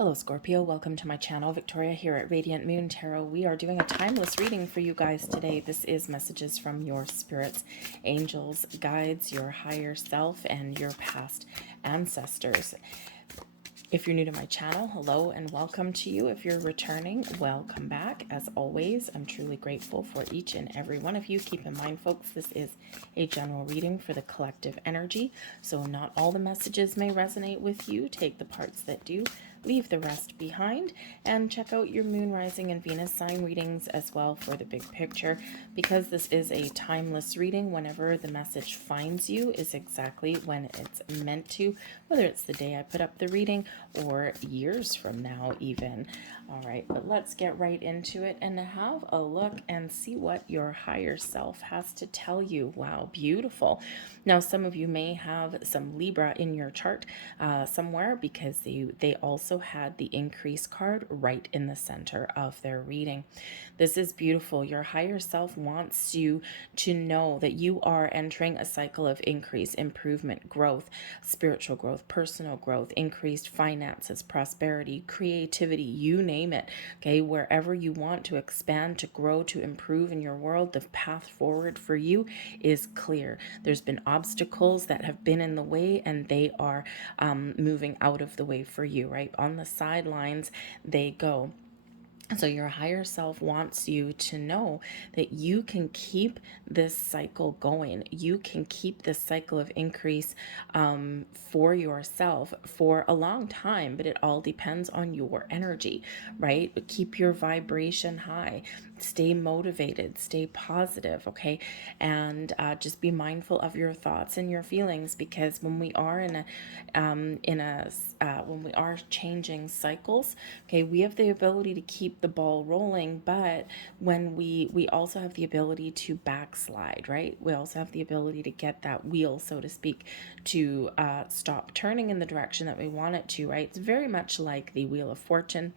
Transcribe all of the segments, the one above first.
Hello Scorpio, welcome to my channel. Victoria here at Radiant Moon Tarot. We are doing a timeless reading for you guys today. This is messages from your spirits, angels, guides, your higher self, and your past ancestors. If you're new to my channel, hello and welcome to you. If you're returning, welcome back. As always, I'm truly grateful for each and every one of you. Keep in mind, folks, this is a general reading for the collective energy, so not all the messages may resonate with you. Take the parts that do, leave the rest behind, and check out your moon, rising, and Venus sign readings as well for the big picture. Because this is a timeless reading, whenever the message finds you is exactly when it's meant to, whether it's the day I put up the reading or years from now even. All right, but let's get right into it and have a look and see what your higher self has to tell you. Wow, beautiful. Now, some of you may have some Libra in your chart somewhere, because they also had the increase card right in the center of their reading. This is beautiful. Your higher self wants you to know that you are entering a cycle of increase, improvement, growth, spiritual growth, personal growth, increased finances, prosperity, creativity, you name it. Okay, wherever you want to expand, to grow, to improve in your world, the path forward for you is clear. There's been obstacles that have been in the way, and they are moving out of the way for you, right? On the sidelines they go. So your higher self wants you to know that you can keep this cycle going. You can keep this cycle of increase for yourself for a long time, but it all depends on your energy, right? But keep your vibration high. Stay motivated. Stay positive, okay? And just be mindful of your thoughts and your feelings, because when we are when we are changing cycles, okay, we have the ability to keep the ball rolling, but when we also have the ability to backslide, right? We also have the ability to get that wheel, so to speak, to stop turning in the direction that we want it to, right? It's very much like the Wheel of Fortune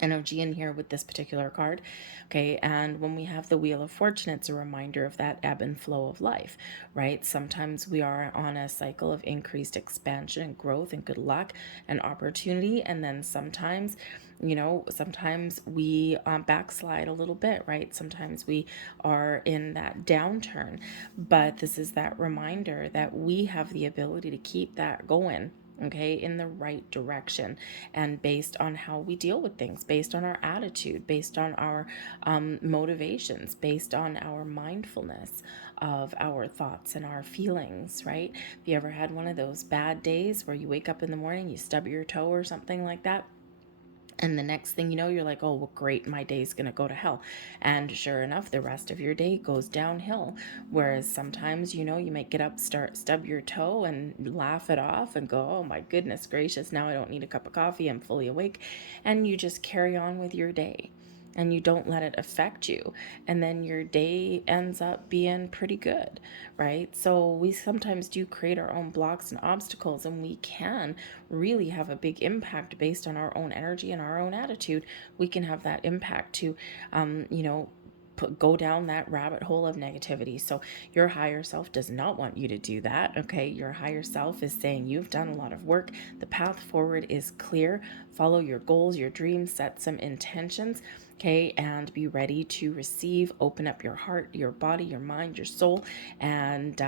energy in here with this particular card. Okay, and when we have the Wheel of Fortune, it's a reminder of that ebb and flow of life, right? Sometimes we are on a cycle of increased expansion and growth and good luck and opportunity, and then sometimes, you know, sometimes we backslide a little bit, right? Sometimes we are in that downturn, but this is that reminder that we have the ability to keep that going, okay, in the right direction, and based on how we deal with things, based on our attitude, based on our motivations, based on our mindfulness of our thoughts and our feelings, right? Have you ever had one of those bad days where you wake up in the morning, you stub your toe or something like that? And the next thing you know, you're like, oh, well, great, my day's going to go to hell. And sure enough, the rest of your day goes downhill. Whereas sometimes, you know, you might get up, stub your toe and laugh it off and go, oh my goodness gracious, now I don't need a cup of coffee, I'm fully awake. And you just carry on with your day, and you don't let it affect you, and then your day ends up being pretty good, right? So we sometimes do create our own blocks and obstacles, and we can really have a big impact based on our own energy and our own attitude. We can have that impact to you know, go down that rabbit hole of negativity. So your higher self does not want you to do that, okay? Your higher self is saying you've done a lot of work. The path forward is clear. Follow your goals, your dreams, set some intentions, okay? And be ready to receive. Open up your heart, your body, your mind, your soul, and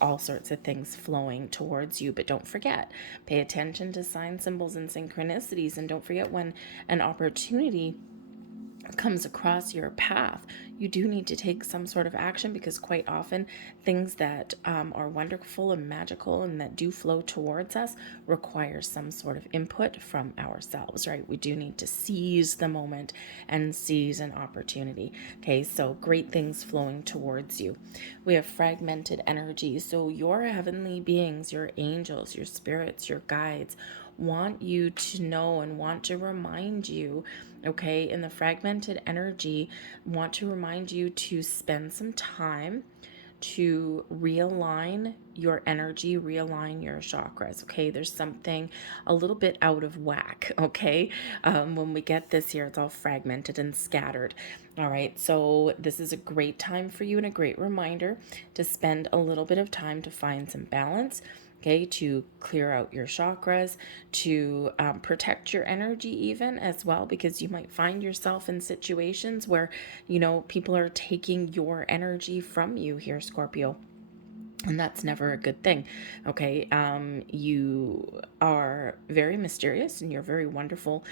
all sorts of things flowing towards you. But don't forget, pay attention to sign symbols and synchronicities, and don't forget when an opportunity comes across your path, you do need to take some sort of action, because quite often things that are wonderful and magical and that do flow towards us require some sort of input from ourselves, right? We do need to seize the moment and seize an opportunity. Okay, so great things flowing towards you. We have fragmented energy. So your heavenly beings, your angels, your spirits, your guides want you to know and want to remind you, okay, in the fragmented energy, want to remind you to spend some time to realign your energy, realign your chakras, okay? There's something a little bit out of whack, okay? When we get this here, it's all fragmented and scattered. All right, so this is a great time for you and a great reminder to spend a little bit of time to find some balance, okay, to clear out your chakras, to protect your energy even as well, because you might find yourself in situations where, people are taking your energy from you here, Scorpio. And that's never a good thing. Okay. You are very mysterious and you're very wonderful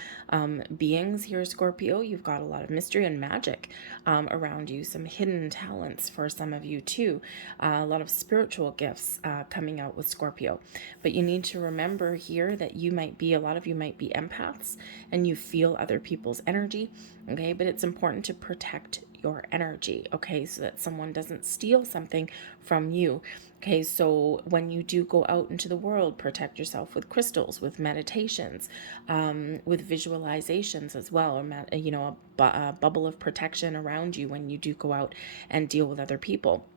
beings here, Scorpio. You've got a lot of mystery and magic around you, some hidden talents for some of you too, a lot of spiritual gifts coming out with Scorpio. But you need to remember here that a lot of you might be empaths and you feel other people's energy. Okay. But it's important to protect your energy, okay, so that someone doesn't steal something from you. Okay, so when you do go out into the world, protect yourself with crystals, with meditations, with visualizations as well, or a bubble of protection around you when you do go out and deal with other people.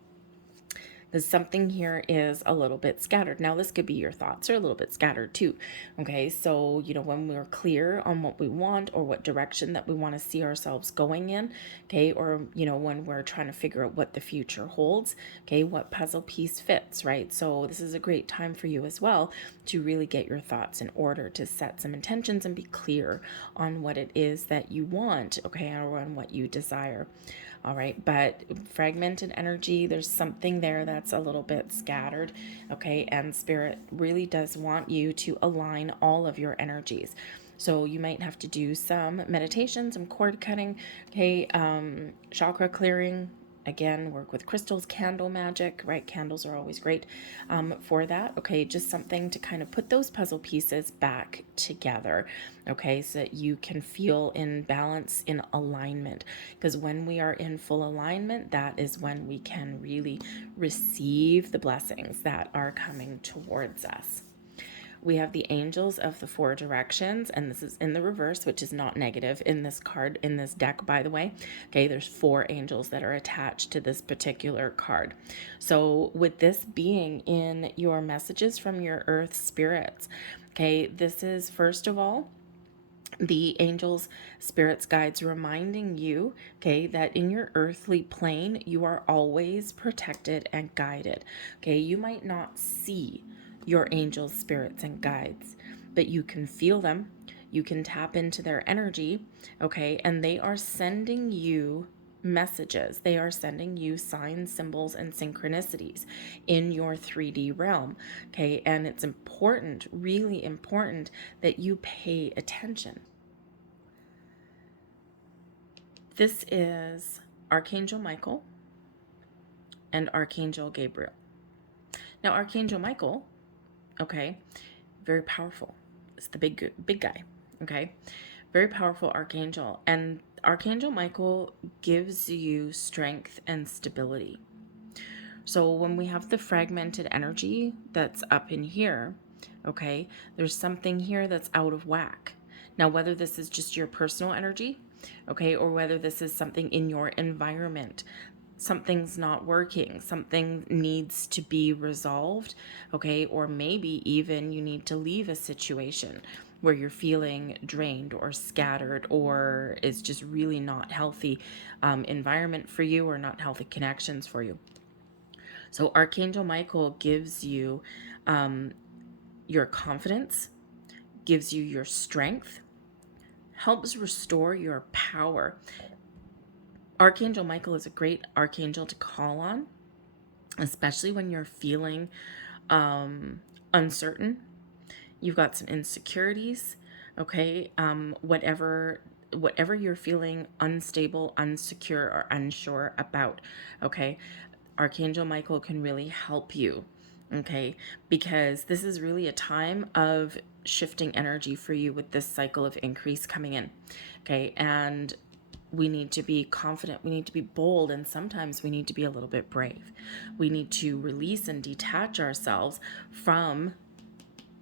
Because something here is a little bit scattered. Now, this could be your thoughts are a little bit scattered too. Okay, so, when we're clear on what we want or what direction that we want to see ourselves going in, okay, or, when we're trying to figure out what the future holds, okay, what puzzle piece fits, right? So, this is a great time for you as well to really get your thoughts in order, to set some intentions and be clear on what it is that you want, okay, or on what you desire. All right, but fragmented energy, there's something there that's a little bit scattered, okay, and Spirit really does want you to align all of your energies. So you might have to do some meditation, some cord cutting, okay, chakra clearing. Again, work with crystals, candle magic, right? Candles are always great for that. Okay, just something to kind of put those puzzle pieces back together. Okay, so that you can feel in balance, in alignment. Because when we are in full alignment, that is when we can really receive the blessings that are coming towards us. We have the angels of the four directions, and this is in the reverse, which is not negative in this card, in this deck, by the way. Okay, there's four angels that are attached to this particular card. So with this being in your messages from your earth spirits, okay, this is first of all the angels, spirits, guides reminding you, okay, that in your earthly plane, you are always protected and guided. Okay, you might not see your angels, spirits, and guides, but you can feel them. You can tap into their energy, okay, and they are sending you messages. They are sending you signs, symbols, and synchronicities in your 3D realm. Okay, and it's important, really important, that you pay attention. This is Archangel Michael and Archangel Gabriel. Now, Archangel Michael, okay, very powerful. It's the big guy, okay? Very powerful archangel. And Archangel Michael gives you strength and stability. So when we have the fragmented energy that's up in here, okay, there's something here that's out of whack. Now, whether this is just your personal energy, okay, or whether this is something in your environment, something's not working, something needs to be resolved, okay, or maybe even you need to leave a situation where you're feeling drained or scattered, or it's just really not healthy environment for you, or not healthy connections for you. So Archangel Michael gives you your confidence, gives you your strength, helps restore your power. Archangel Michael is a great archangel to call on, especially when you're feeling uncertain. You've got some insecurities, okay? Whatever you're feeling unstable, unsecure, or unsure about, okay? Archangel Michael can really help you, okay? Because this is really a time of shifting energy for you with this cycle of increase coming in, okay? And we need to be confident, we need to be bold, and sometimes we need to be a little bit brave. We need to release and detach ourselves from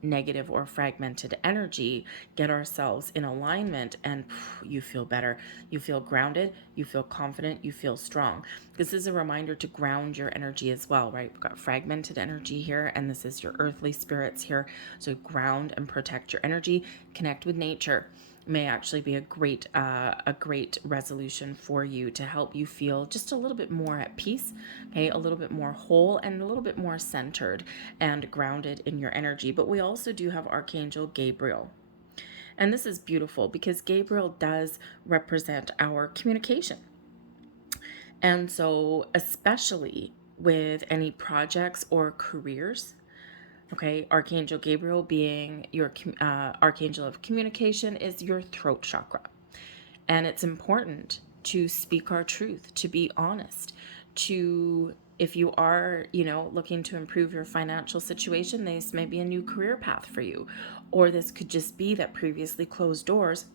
negative or fragmented energy, get ourselves in alignment, and you feel better. You feel grounded, you feel confident, you feel strong. This is a reminder to ground your energy as well, right? We've got fragmented energy here, and this is your earthly spirits here. So ground and protect your energy, connect with nature. may actually be a great resolution for you to help you feel just a little bit more at peace, okay, a little bit more whole and a little bit more centered and grounded in your energy. But we also do have Archangel Gabriel. And this is beautiful because Gabriel does represent our communication. And so, especially with any projects or careers, okay, Archangel Gabriel being your archangel of communication is your throat chakra. And it's important to speak our truth, to be honest, to, if you are, looking to improve your financial situation, this may be a new career path for you. Or this could just be that previously closed doors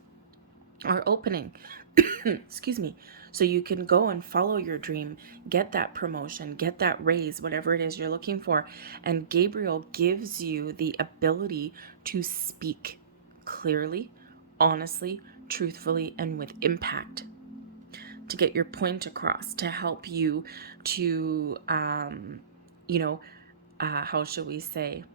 are opening. Excuse me. So you can go and follow your dream, get that promotion, get that raise, whatever it is you're looking for. And Gabriel gives you the ability to speak clearly, honestly, truthfully, and with impact, to get your point across, to help you to, how shall we say,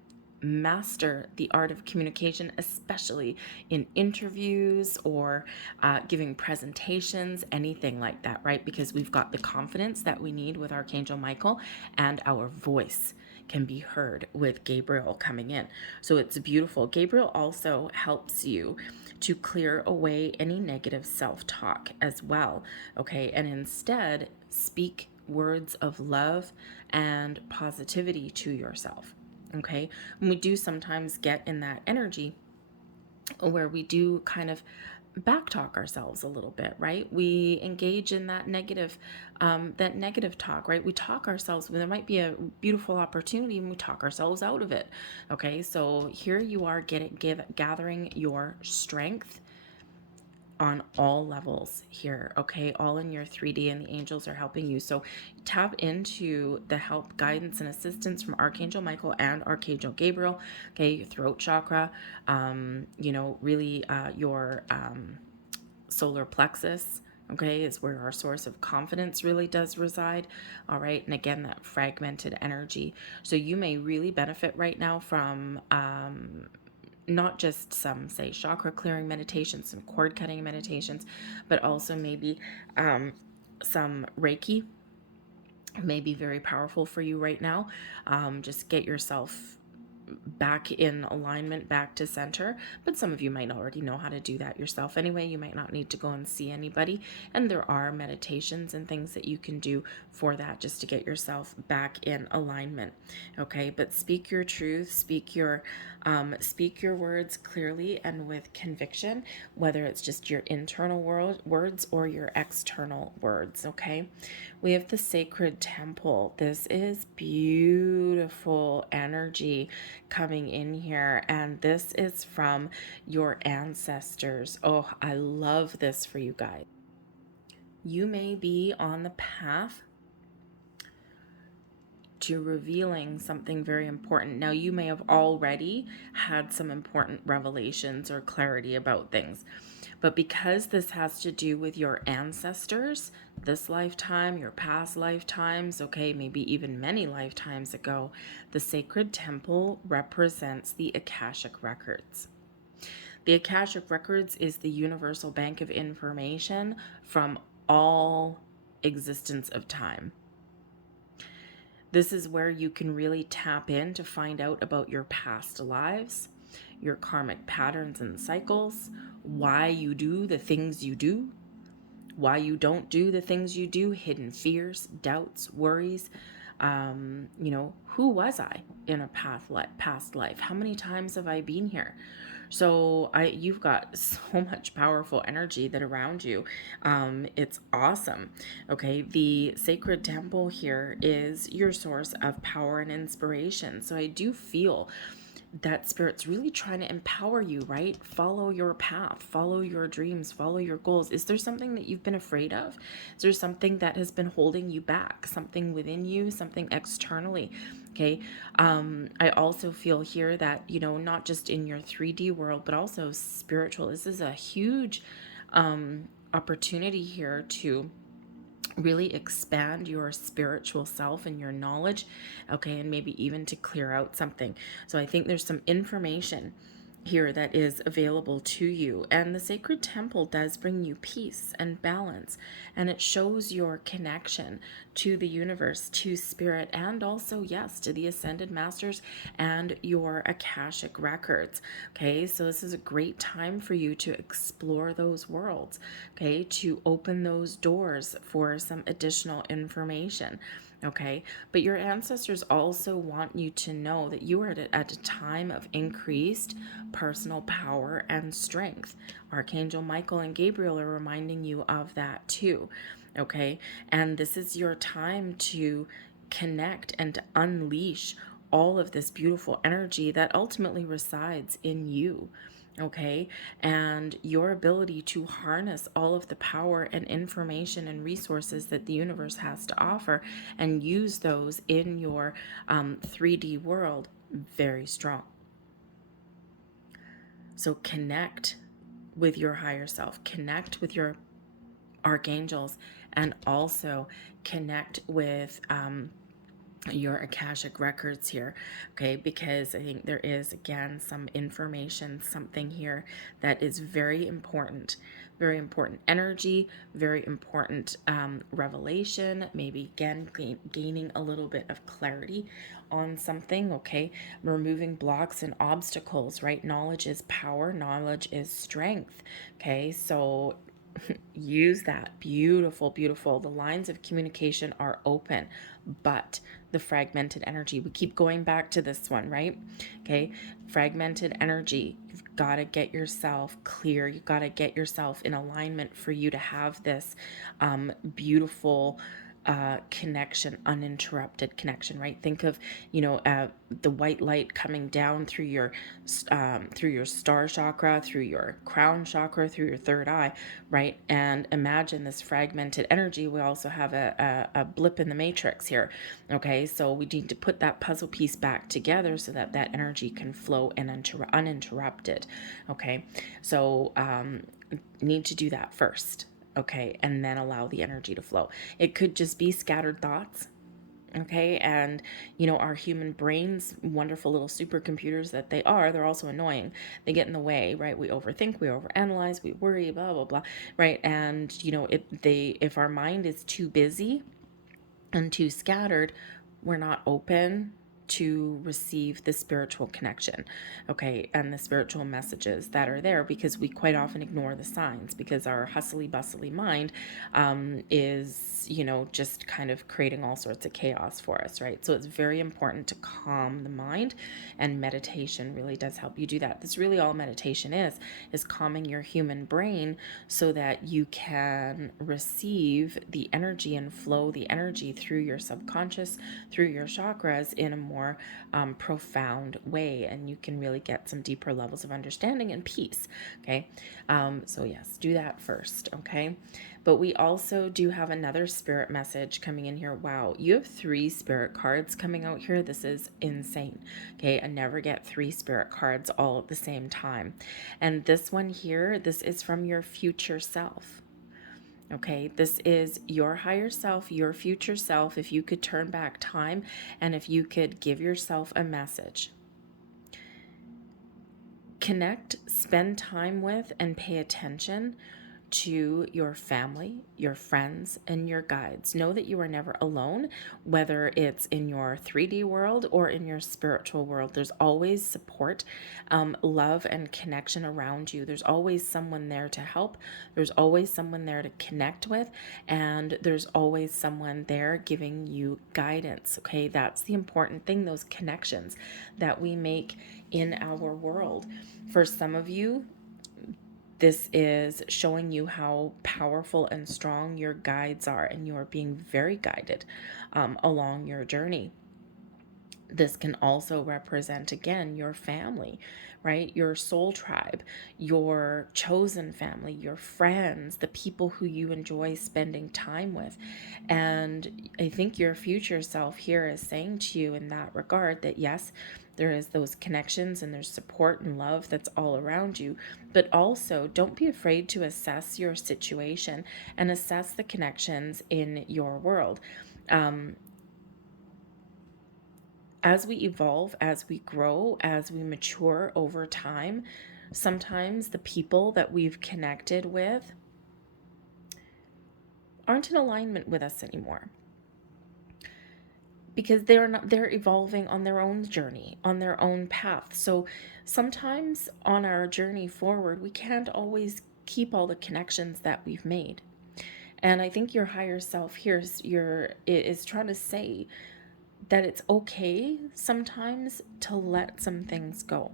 master the art of communication, especially in interviews or giving presentations, anything like that, right? Because we've got the confidence that we need with Archangel Michael, and our voice can be heard with Gabriel coming in. So it's beautiful. Gabriel also helps you to clear away any negative self-talk as well, okay? And instead, speak words of love and positivity to yourself. Okay, and we do sometimes get in that energy where we do kind of backtalk ourselves a little bit, right? We engage in that negative talk, right? We talk ourselves when there might be a beautiful opportunity and we talk ourselves out of it. Okay, so here you are gathering your strength on all levels here, okay, all in your 3D, and the angels are helping you. So tap into the help, guidance, and assistance from Archangel Michael and Archangel Gabriel, okay, your throat chakra, really your solar plexus, okay, is where our source of confidence really does reside. All right, and again, that fragmented energy. So you may really benefit right now from not just some, say, chakra clearing meditations, some cord cutting meditations, but also maybe some Reiki may be very powerful for you right now. Just get yourself back in alignment, back to center. But some of you might already know how to do that yourself anyway. You might not need to go and see anybody. And there are meditations and things that you can do for that, just to get yourself back in alignment. Okay, but speak your truth, speak your words clearly and with conviction, whether it's just your internal words or your external words. Okay, we have the sacred temple. This is beautiful energy coming in here, and this is from your ancestors. Oh, I love this for you guys. You may be on the path to revealing something very important. Now, you may have already had some important revelations or clarity about things, but because this has to do with your ancestors, this lifetime, your past lifetimes, okay, maybe even many lifetimes ago, the sacred temple represents the Akashic records. The Akashic records is the universal bank of information from all existence of time. This is where you can really tap in to find out about your past lives, your karmic patterns and cycles, why you do the things you do, why you don't do the things you do, hidden fears, doubts, worries. Who was I in a past life? How many times have I been here? So you've got so much powerful energy that around you. It's awesome. Okay, the sacred temple here is your source of power and inspiration. So I do feel that Spirit's really trying to empower you, right? Follow your path, follow your dreams, follow your goals. Is there something that you've been afraid of? Is there something that has been holding you back? Something within you, something externally? Okay. I also feel here that, not just in your 3D world, but also spiritual. This is a huge opportunity here to really expand your spiritual self and your knowledge, okay, and maybe even to clear out something. So I think there's some information here that is available to you. And the sacred temple does bring you peace and balance, and it shows your connection to the universe, to spirit, and also, yes, to the ascended masters and your Akashic records. Okay, so this is a great time for you to explore those worlds, okay, to open those doors for some additional information. Okay, but your ancestors also want you to know that you are at a time of increased personal power and strength. Archangel Michael and Gabriel are reminding you of that too. Okay, and this is your time to connect and to unleash all of this beautiful energy that ultimately resides in you. Okay, and your ability to harness all of the power and information and resources that the universe has to offer and use those in your 3D world, very strong. So connect with your higher self, connect with your archangels, and also connect with your Akashic records here, okay? Because I think there is, again, some information, something here that is very important energy, very important revelation, maybe again gaining a little bit of clarity on something, okay? Removing blocks and obstacles, right? Knowledge is power, knowledge is strength, okay? So use that. Beautiful, beautiful. The lines of communication are open, but the fragmented energy, we keep going back to this one, right? Okay, fragmented energy. You've got to get yourself clear. You've got to get yourself in alignment for you to have this beautiful connection, uninterrupted connection, right? Think of, the white light coming down through your star chakra, through your crown chakra, through your third eye, right? And imagine this fragmented energy. We also have a blip in the matrix here, okay? So we need to put that puzzle piece back together so that that energy can flow and uninterrupted, okay? So need to do that first, okay, and then allow the energy to flow. It could just be scattered thoughts, okay, and our human brains, wonderful little supercomputers that they're also annoying. They get in the way, right? We overthink, we overanalyze, we worry, blah blah blah, right? And if our mind is too busy and too scattered, we're not open to receive the spiritual connection, okay, and the spiritual messages that are there, because we quite often ignore the signs because our hustly bustly mind is just kind of creating all sorts of chaos for us, right? So it's very important to calm the mind, and meditation really does help you do that. That's really all meditation is calming your human brain so that you can receive the energy and flow the energy through your subconscious, through your chakras in a more profound way, and you can really get some deeper levels of understanding and peace, okay? So yes, do that first, okay? But we also do have another spirit message coming in here. Wow, you have 3 spirit cards coming out here. This is insane, okay? I never get 3 spirit cards all at the same time. And this one here, this is from your future self. Okay, this is your higher self, your future self. If you could turn back time and if you could give yourself a message, connect, spend time with, and pay attention to your family, your friends, and your guides. Know that you are never alone, whether it's in your 3D world or in your spiritual world. There's always support, love, and connection around you. There's always someone there to help. There's always someone there to connect with, and there's always someone there giving you guidance. Okay, that's the important thing, those connections that we make in our world. For some of you, this is showing you how powerful and strong your guides are, and you are being very guided along your journey. This can also represent, again, your family, right? Your soul tribe, your chosen family, your friends, the people who you enjoy spending time with. And I think your future self here is saying to you in that regard that yes, there is those connections and there's support and love that's all around you, but also don't be afraid to assess your situation and assess the connections in your world. as we evolve, as we grow, as we mature over time, sometimes the people that we've connected with aren't in alignment with us anymore, because they're evolving on their own journey, on their own path. So sometimes on our journey forward, we can't always keep all the connections that we've made. And I think your higher self here is trying to say that it's okay sometimes to let some things go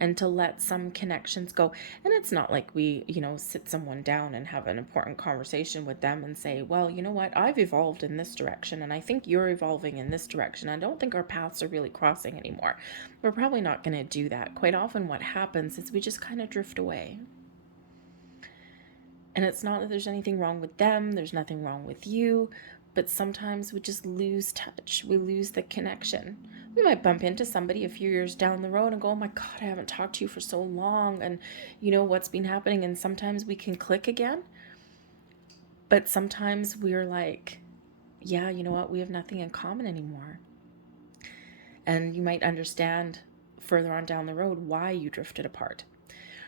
and to let some connections go. And it's not like we, sit someone down and have an important conversation with them and say, well, you know what, I've evolved in this direction and I think you're evolving in this direction. I don't think our paths are really crossing anymore. We're probably not going to do that. Quite often what happens is we just kind of drift away. And it's not that there's anything wrong with them, there's nothing wrong with you, but sometimes we just lose touch. We lose the connection. We might bump into somebody a few years down the road and go, oh my God, I haven't talked to you for so long. And what's been happening? And sometimes we can click again. But sometimes we're like, yeah, you know what? We have nothing in common anymore. And you might understand further on down the road why you drifted apart.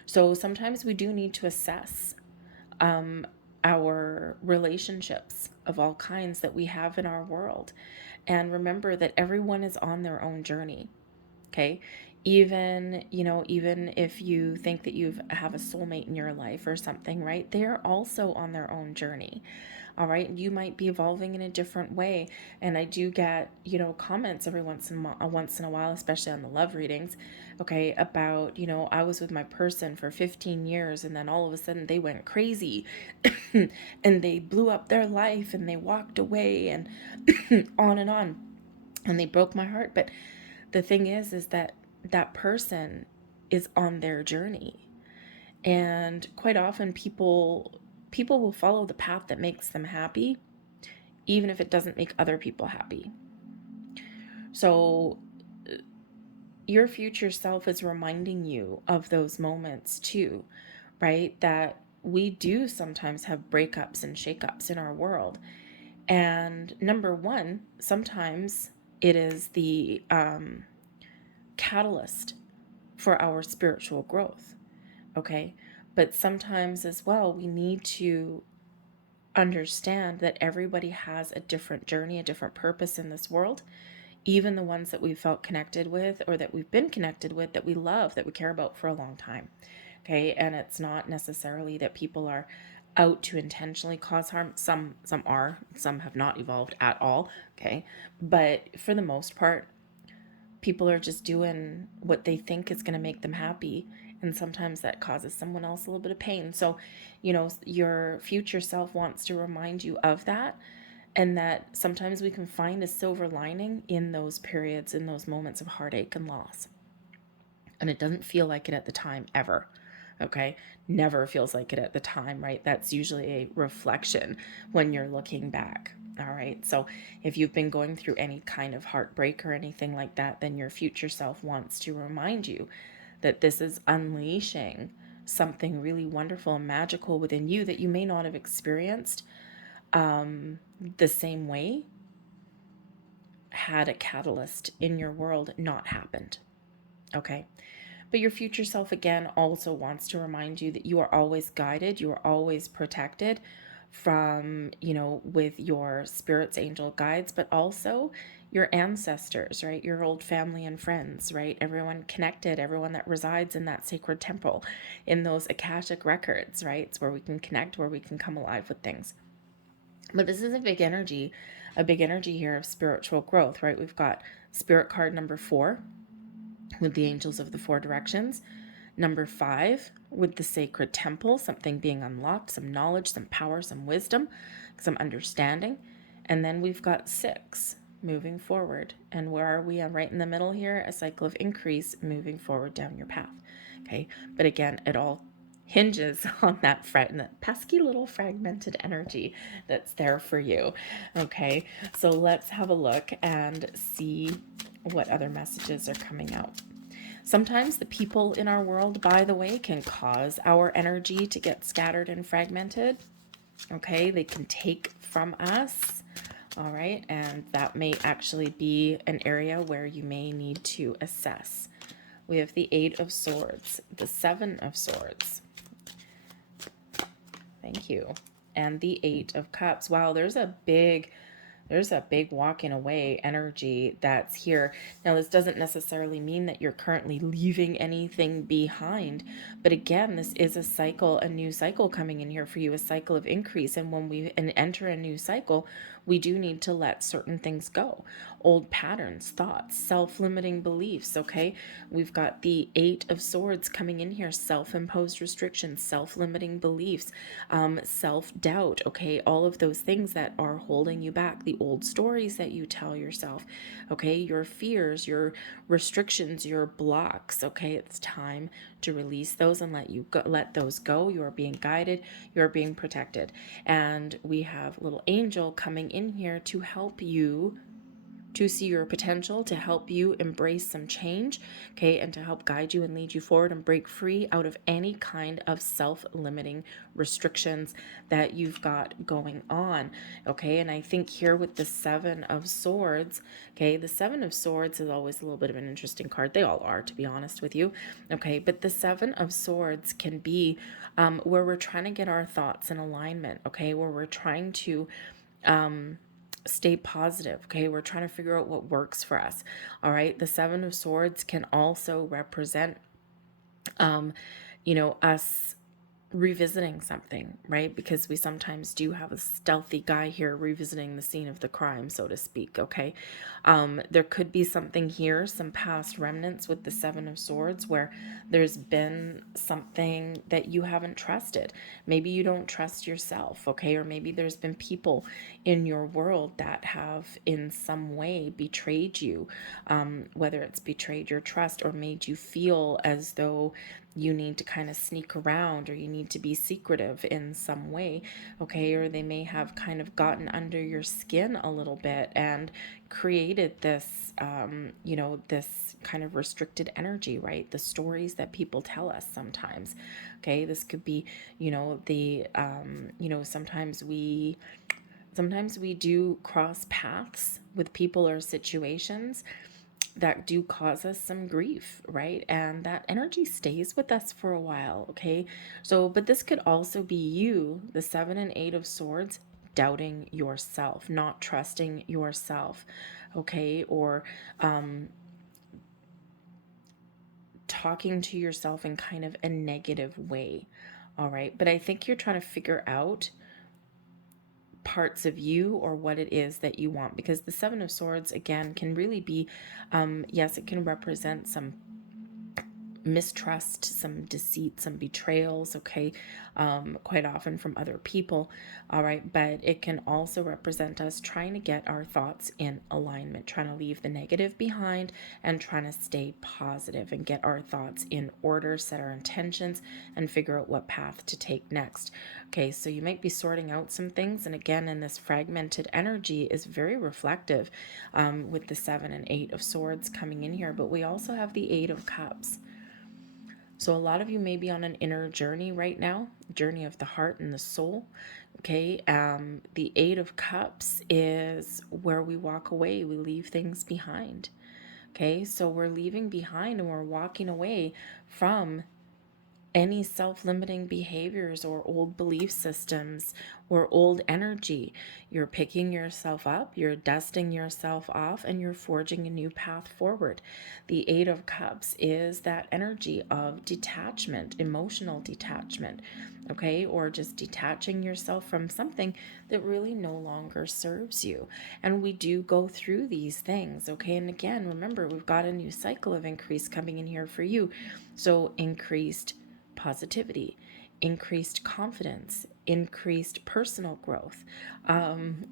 So sometimes we do need to assess our relationships of all kinds that we have in our world, and remember that everyone is on their own journey. Okay, even if you think that you have a soulmate in your life or something, right, they're also on their own journey. All right, you might be evolving in a different way. And I do get comments every once in a while, especially on the love readings, okay, about I was with my person for 15 years and then all of a sudden they went crazy and they blew up their life and they walked away and on and they broke my heart. But the thing is that that person is on their journey, and quite often people will follow the path that makes them happy, even if it doesn't make other people happy. So your future self is reminding you of those moments too, right? That we do sometimes have breakups and shakeups in our world. And number one, sometimes it is the catalyst for our spiritual growth, okay? But sometimes as well, we need to understand that everybody has a different journey, a different purpose in this world. Even the ones that we felt connected with or that we've been connected with, that we love, that we care about for a long time. Okay, and it's not necessarily that people are out to intentionally cause harm. Some are, some have not evolved at all. Okay, but for the most part, people are just doing what they think is going to make them happy, and sometimes that causes someone else a little bit of pain. So your future self wants to remind you of that, and that sometimes we can find a silver lining in those periods, in those moments of heartache and loss. And it doesn't feel like it at the time, ever. Okay, never feels like it at the time, right? That's usually a reflection when you're looking back. All right, so if you've been going through any kind of heartbreak or anything like that, then your future self wants to remind you that this is unleashing something really wonderful and magical within you that you may not have experienced the same way had a catalyst in your world not happened. Okay, but your future self again also wants to remind you that you are always guided, you are always protected from with your spirits, angel guides, but also your ancestors, right? Your old family and friends, right? Everyone connected, everyone that resides in that sacred temple, in those Akashic records, right? It's where we can connect, where we can come alive with things. But this is a big energy here of spiritual growth, right? We've got spirit card number 4 with the angels of the 4 directions. Number 5 with the sacred temple, something being unlocked, some knowledge, some power, some wisdom, some understanding. And then we've got 6 moving forward. And where are we? I'm right in the middle here, a cycle of increase moving forward down your path. Okay, but again, it all hinges on that pesky little fragmented energy that's there for you. Okay, so let's have a look and see what other messages are coming out. Sometimes the people in our world, by the way, can cause our energy to get scattered and fragmented. Okay, they can take from us All right, and that may actually be an area where you may need to assess. We have the Eight of Swords, the Seven of Swords. Thank you. And the Eight of Cups. Wow, there's a big walking away energy that's here. Now, this doesn't necessarily mean that you're currently leaving anything behind, but again, this is a cycle, a new cycle coming in here for you, a cycle of increase. And when we enter a new cycle, we do need to let certain things go. Old patterns, thoughts, self-limiting beliefs, okay? We've got the Eight of Swords coming in here, self-imposed restrictions, self-limiting beliefs, self-doubt, okay? All of those things that are holding you back, the old stories that you tell yourself, okay? Your fears, your restrictions, your blocks, okay? It's time to release those and let those go. You are being guided, you are being protected. And we have little angel coming in here to help you to see your potential, to help you embrace some change, okay, and to help guide you and lead you forward and break free out of any kind of self-limiting restrictions that you've got going on, okay? And I think here with the Seven of Swords, okay, the Seven of Swords is always a little bit of an interesting card. They all are, to be honest with you, okay? But the Seven of Swords can be where we're trying to get our thoughts in alignment, okay, where we're trying to stay positive, okay? We're trying to figure out what works for us, all right? The Seven of Swords can also represent, us revisiting something, right? Because we sometimes do have a stealthy guy here revisiting the scene of the crime, so to speak, okay? There could be something here, some past remnants with the Seven of Swords where there's been something that you haven't trusted. Maybe you don't trust yourself, okay? Or maybe there's been people in your world that have in some way betrayed you, whether it's betrayed your trust or made you feel as though you need to kind of sneak around or you need to be secretive in some way, okay? Or they may have kind of gotten under your skin a little bit and created this, this kind of restricted energy, right? The stories that people tell us sometimes, okay? This could be, sometimes we do cross paths with people or situations that do cause us some grief, right? And that energy stays with us for a while, okay? So, but this could also be you, the Seven and Eight of Swords, doubting yourself, not trusting yourself, okay? Or talking to yourself in kind of a negative way, all right? But I think you're trying to figure out parts of you or what it is that you want, because the Seven of Swords again can really be yes, it can represent some mistrust, some deceit, some betrayals, okay, quite often from other people, all right, but it can also represent us trying to get our thoughts in alignment, trying to leave the negative behind and trying to stay positive and get our thoughts in order, set our intentions, and figure out what path to take next. Okay, so you might be sorting out some things, and again, in this fragmented energy is very reflective with the Seven and Eight of Swords coming in here, but we also have the Eight of Cups. So a lot of you may be on an inner journey right now, journey of the heart and the soul. Okay, the Eight of Cups is where we walk away, we leave things behind. Okay, so we're leaving behind and we're walking away from any self-limiting behaviors or old belief systems or old energy. You're picking yourself up, you're dusting yourself off, and you're forging a new path forward. The Eight of Cups is that energy of detachment, emotional detachment, okay, or just detaching yourself from something that really no longer serves you. And we do go through these things, okay? And again, remember, we've got a new cycle of increase coming in here for you. So increased positivity, increased confidence, increased personal growth,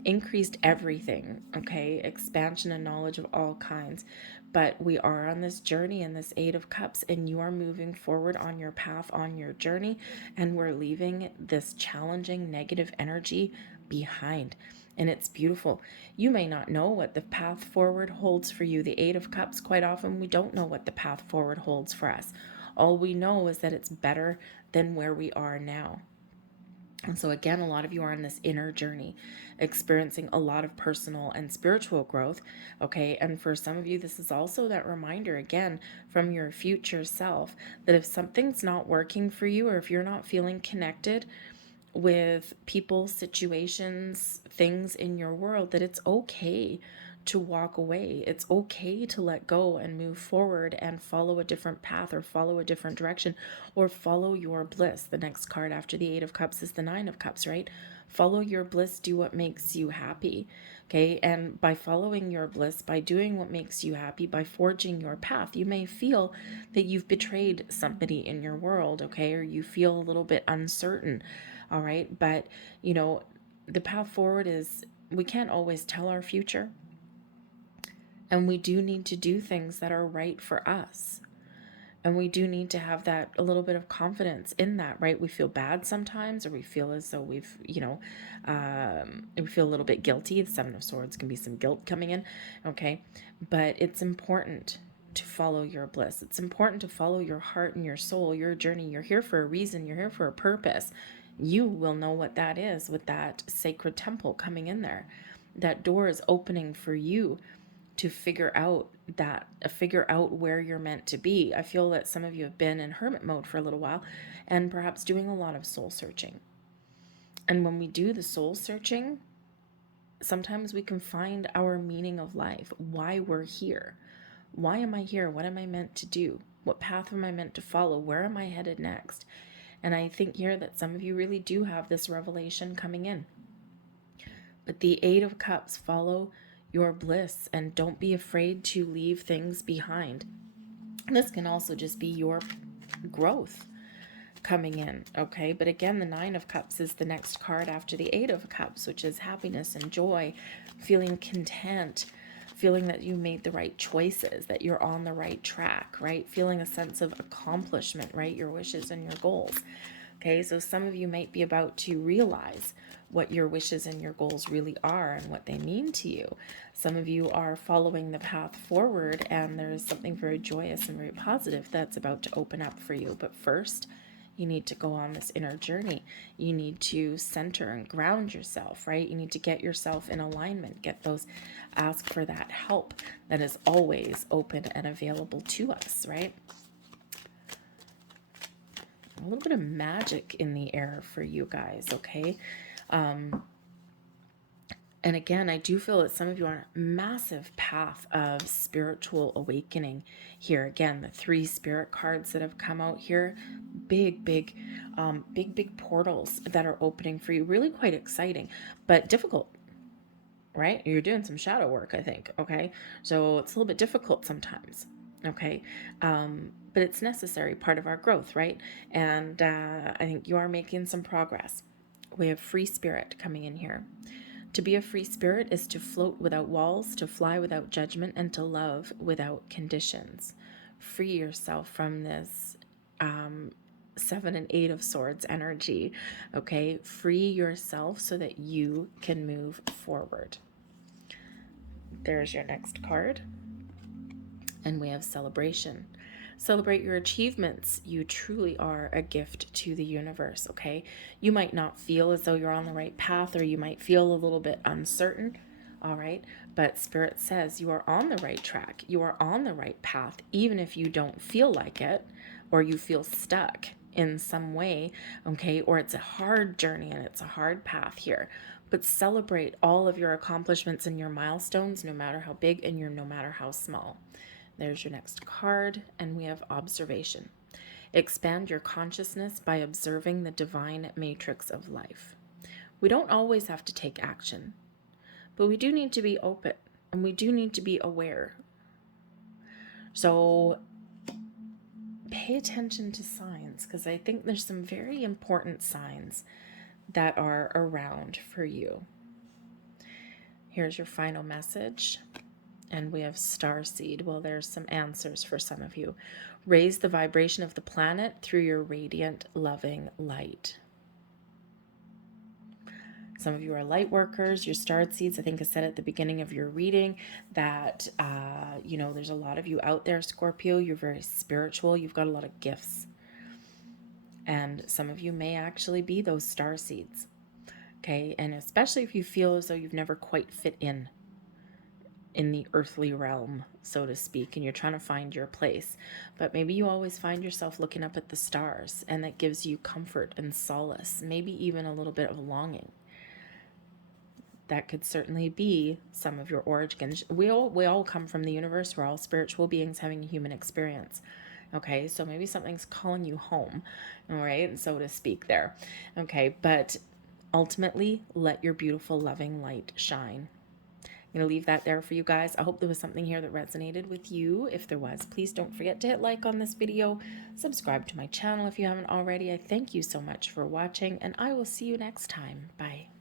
increased everything, okay? Expansion and knowledge of all kinds. But we are on this journey in this Eight of Cups, and you are moving forward on your path, on your journey, and we're leaving this challenging negative energy behind. And it's beautiful. You may not know what the path forward holds for you. The Eight of Cups, quite often, we don't know what the path forward holds for us. All we know is that it's better than where we are now. And so again, a lot of you are on this inner journey, experiencing a lot of personal and spiritual growth. Okay. And for some of you, this is also that reminder again from your future self that if something's not working for you, or if you're not feeling connected with people, situations, things in your world, that it's okay to walk away. It's okay to let go and move forward and follow a different path, or follow a different direction, or follow your bliss. The next card after the Eight of Cups is the Nine of Cups, right? Follow your bliss, do what makes you happy. Okay. And by following your bliss, by doing what makes you happy, by forging your path, you may feel that you've betrayed somebody in your world. Okay. Or you feel a little bit uncertain. All right. But, the path forward is, we can't always tell our future. And we do need to do things that are right for us. And we do need to have that a little bit of confidence in that, right? We feel bad sometimes, or we feel as though we feel a little bit guilty. The Seven of Swords can be some guilt coming in, okay? But it's important to follow your bliss. It's important to follow your heart and your soul, your journey. You're here for a reason. You're here for a purpose. You will know what that is with that sacred temple coming in there. That door is opening for you to figure out where you're meant to be. I feel that some of you have been in hermit mode for a little while, and perhaps doing a lot of soul searching. And when we do the soul searching, sometimes we can find our meaning of life, why we're here. Why am I here? What am I meant to do? What path am I meant to follow? Where am I headed next? And I think here that some of you really do have this revelation coming in. But the Eight of Cups, follow your bliss, and don't be afraid to leave things behind. This can also just be your growth coming in, okay? But again, the Nine of Cups is the next card after the Eight of Cups, which is happiness and joy, feeling content, feeling that you made the right choices, that you're on the right track, right? Feeling a sense of accomplishment, right? Your wishes and your goals. Okay, so some of you might be about to realize what your wishes and your goals really are and what they mean to you. Some of you are following the path forward, and there is something very joyous and very positive that's about to open up for you. But first, you need to go on this inner journey. You need to center and ground yourself, right? You need to get yourself in alignment, ask for that help that is always open and available to us, right? A little bit of magic in the air for you guys, okay? And again, I do feel that some of you are on a massive path of spiritual awakening here. Again, the 3 spirit cards that have come out here, big portals that are opening for you. Really quite exciting, but difficult, right? You're doing some shadow work, I think, okay? So it's a little bit difficult sometimes, okay? But it's necessary, part of our growth, right? And I think you are making some progress. We have free spirit coming in here. To be a free spirit is to float without walls, to fly without judgment, and to love without conditions. Free yourself from this 7 and 8 of Swords energy, okay? Free yourself so that you can move forward. There's your next card. And we have celebration. Celebrate your achievements. You truly are a gift to the universe, okay? You might not feel as though you're on the right path, or you might feel a little bit uncertain, all right? But Spirit says you are on the right track. You are on the right path, even if you don't feel like it, or you feel stuck in some way, okay? Or it's a hard journey and it's a hard path here. But celebrate all of your accomplishments and your milestones, no matter how big and no matter how small. There's your next card, and we have observation. Expand your consciousness by observing the divine matrix of life. We don't always have to take action, but we do need to be open, and we do need to be aware. So pay attention to signs, because I think there's some very important signs that are around for you. Here's your final message. And we have starseed. Well, there's some answers for some of you. Raise the vibration of the planet through your radiant, loving light. Some of you are light workers. Your starred seeds, I think I said at the beginning of your reading that, there's a lot of you out there, Scorpio. You're very spiritual. You've got a lot of gifts. And some of you may actually be those star seeds. Okay, and especially if you feel as though you've never quite fit in the earthly realm, so to speak, and you're trying to find your place. But maybe you always find yourself looking up at the stars, and that gives you comfort and solace, maybe even a little bit of longing. That could certainly be some of your origins. We all come from the universe. We're all spiritual beings having a human experience. Okay, so maybe something's calling you home, all right, so to speak there. Okay, but ultimately, let your beautiful, loving light shine. I'm going to leave that there for you guys. I hope there was something here that resonated with you. If there was, please don't forget to hit like on this video. Subscribe to my channel if you haven't already. I thank you so much for watching, and I will see you next time. Bye.